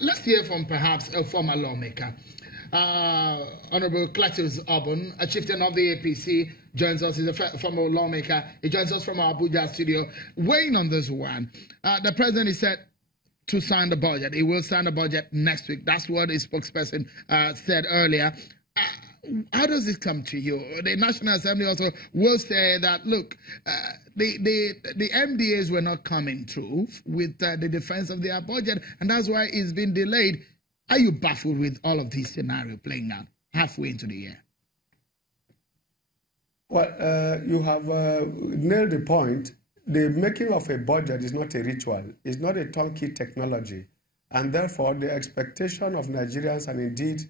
Let's hear from perhaps a former lawmaker. Honorable Cletus Obun, a chieftain of the APC, joins us. He's a former lawmaker. He joins us from our Abuja studio. Weighing on this one, the president is set to sign the budget. He will sign the budget next week. That's what his spokesperson said earlier. How does it come to you? The National Assembly also will say that, look, the MDAs were not coming through with the defense of their budget, and that's why it's been delayed. Are you baffled with all of this scenario playing out halfway into the year? Well, you have nailed the point. The making of a budget is not a ritual. It's not a turnkey technology. And therefore, the expectation of Nigerians and indeed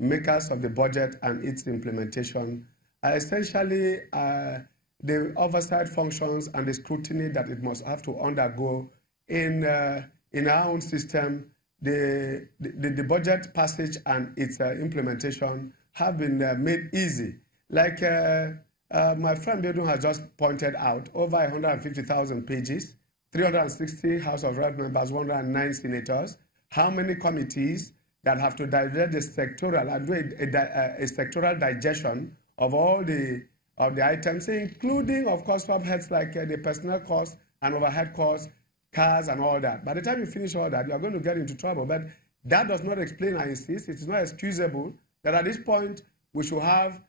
makers of the budget and its implementation are essentially the oversight functions and the scrutiny that it must have to undergo in our own system. The budget passage and its implementation have been made easy. Like my friend Bedun has just pointed out, over 150,000 pages, 360 House of Rep members, 109 senators, how many committees that have to digest the sectoral and do a sectoral digestion of all the items, including, of course, subheads like the personnel costs and overhead costs, cars and all that. By the time you finish all that, you are going to get into trouble. But that does not explain, I insist, it is not excusable that at this point we should have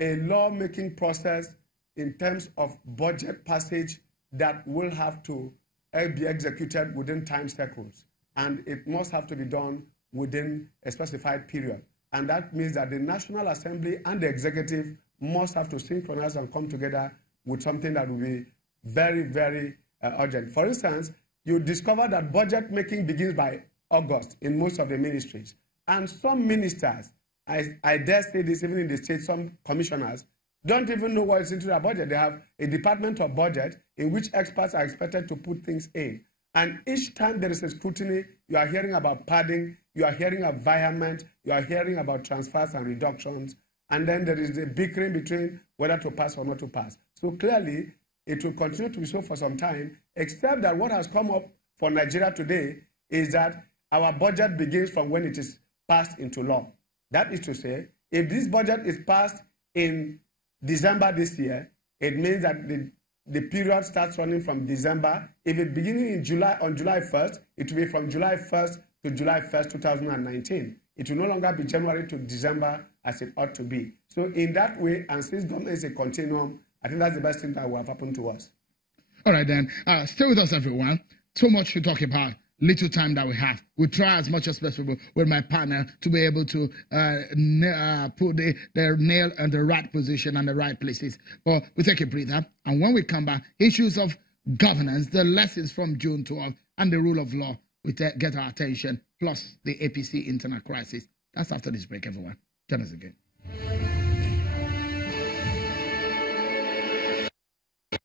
a law-making process in terms of budget passage that will have to be executed within time cycles. And it must have to be done within a specified period. And that means that the National Assembly and the executive must have to synchronize and come together with something that will be very, very urgent. For instance, you discover that budget making begins by August in most of the ministries. And some ministers, I dare say this even in the state, some commissioners, don't even know what is into their budget. They have a department of budget in which experts are expected to put things in. And each time there is a scrutiny, you are hearing about padding, you are hearing of environment, you are hearing about transfers and reductions, and then there is a bickering between whether to pass or not to pass. So clearly, it will continue to be so for some time, except that what has come up for Nigeria today is that our budget begins from when it is passed into law. That is to say, if this budget is passed in December this year, it means that the period starts running from December. If it's beginning in July, on July 1st, it will be from July 1st to July 1st, 2019. It will no longer be January to December as it ought to be. So in that way, and since government is a continuum, I think that's the best thing that will have happened to us. All right, then. Stay with us, everyone. So much to talk about. Little time that we have. We'll try as much as possible with my partner to be able to put the nail in the right position and the right places. But we'll take a breather. And when we come back, issues of governance, the lessons from June 12, and the rule of law will get our attention, plus the APC internal crisis. That's after this break, everyone. Join us again.